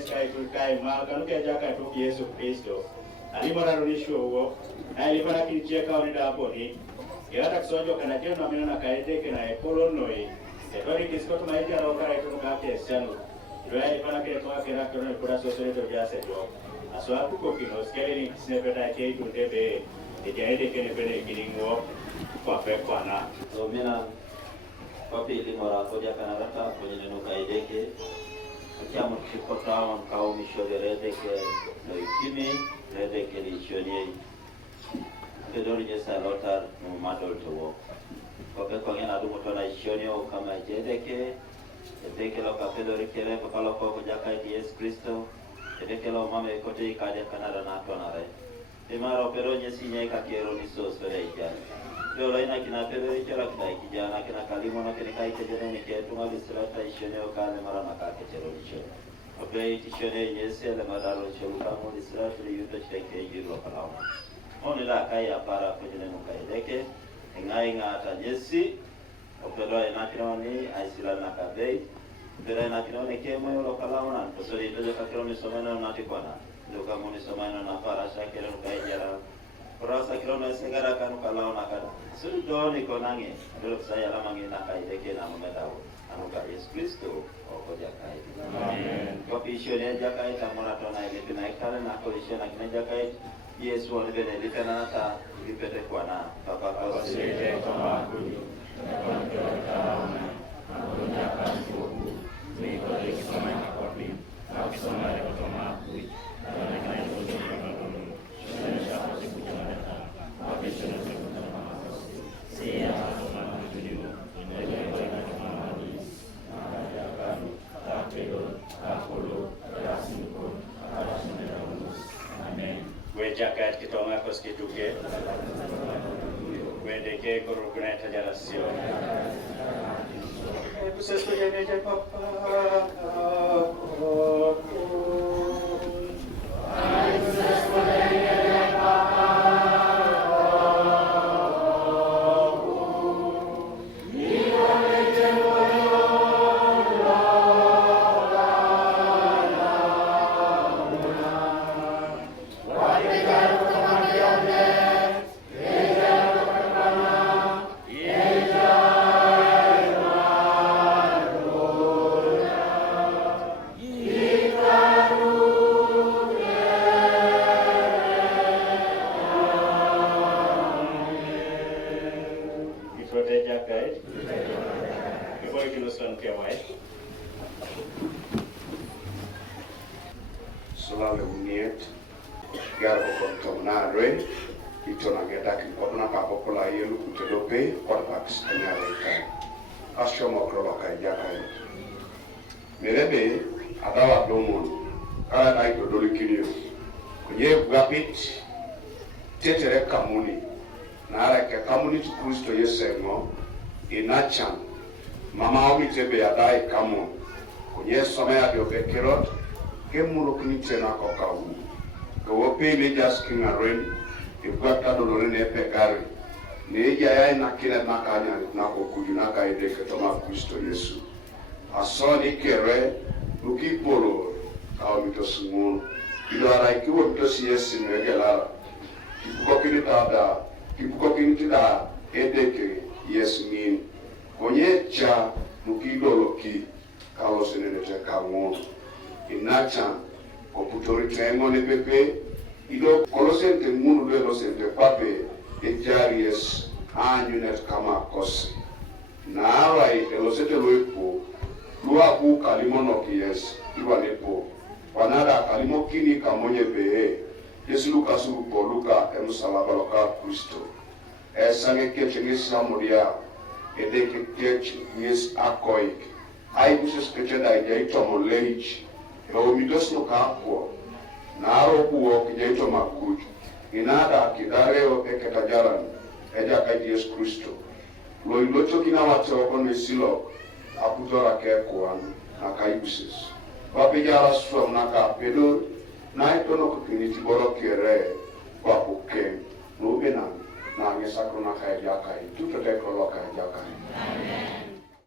sky to kai ma kan ke jaka to Yesu Kristo alimona ronisho huo na alipana kilicheka oni dapo ni yata kusonjo kana tena mimi na kaideke na ekolonoi etori kiskoto maiji ara okara ito ngake sanu ndio alipana kile toa kera kero kura sosere to jase jo aso akuko kino skele ni snepeta ke to debe etiaide kene pene kilingo kwa pepa na so mina papi limora koja kana rata kwenye neno kaideke Kiamo kikota kao mishoderete ke loikimi rete ke lishonie kedori jesa lotar no madol to kwa ngena dumo tona ishonio kama jedeke edeke lo kapedori kele pakalo ko jaka Yesu Kristo edeke lo mame kote ikade kanara na tonare temaro pero nyesi nyeka kero ni soso le ijana Leo ina kina pero ichara kina kijana kina kalimo na kina kai kejene ni ketu ngali silata ishoneo kale mara na kake chero lisho Obe ishone nyesi ele madaro chero kamo ni silata li yuto cheke jiro kalao Oni la kai apara kujene mukaideke ngai ngata nyesi opero ina kina ni aisila na kabei pero ina kina ni kemo yo kalao na tosori ndoje kakiro ni someno na tikwana ndio kama ni someno na para shakero kaijara Rasa kirona segara kan kalau nakada. Sudah ni konange. Dulu saya lama ngin nakai deke na memedau. Anu ka Yesu Kristo oko jakai. Amen. Kopi shone jakai tamona tona ile pinai kale na ko ishona kina jakai. Yesu wale bele litana nata ipete kwa na papa kwa sije kama kuni. Kwa kama akunya kanku. Ni ko ikisoma na kopi. Akisoma ile kama kui. Na kana ile Jakat kitoma koskituke wedeke korugna generación pues esto ya me papá Solale uniet Garo kontomnadwe itona gedaki koduna kapokola yelu kutedope quarterbacks anyaleka Asiomio kroloka jakai merebe adawa domon kala na idodoli kinyo kunye gapit tetere kamuni na arake kamuni tu Kristo Yesu inachan mama omi tebe adai kamu kunye somea diobekerot kemulo kunitse na kokau ko pe le jaskin aren e gwata dolore ne pegari ne ya na kila makanya na ko kujuna ka ide ke toma Kristo Yesu asoni kere ukipolo ka mito sumun ilo ara ikiwo mito Yesu negela kipuko kinita edeke Yesu min onye cha mukidoloki kawo senene te kawo inacha oputori tengo ne pepe ido kolosente munu de los ente pape ejarius anyunet kama kosi na awai elosete loipo lua bu kalimono kies iwanepo wanada kalimo kini kamonye be Yesu Luka emusalaba loka Kristo esange kechenge samudia edeke kech yes akoik ai buses kechenda ijaito moleich Omidos no kapo na robuo kijaito makuju inada kidareo eketajaran eja ka Yesu Kristo lo ilocho kina watu okon silo aputora ke kwan na kaibuses wapejara from Naka pedo na itono kukiniti boro kere kwa kuke no bena na ngesa krona ka ya kai tutote koloka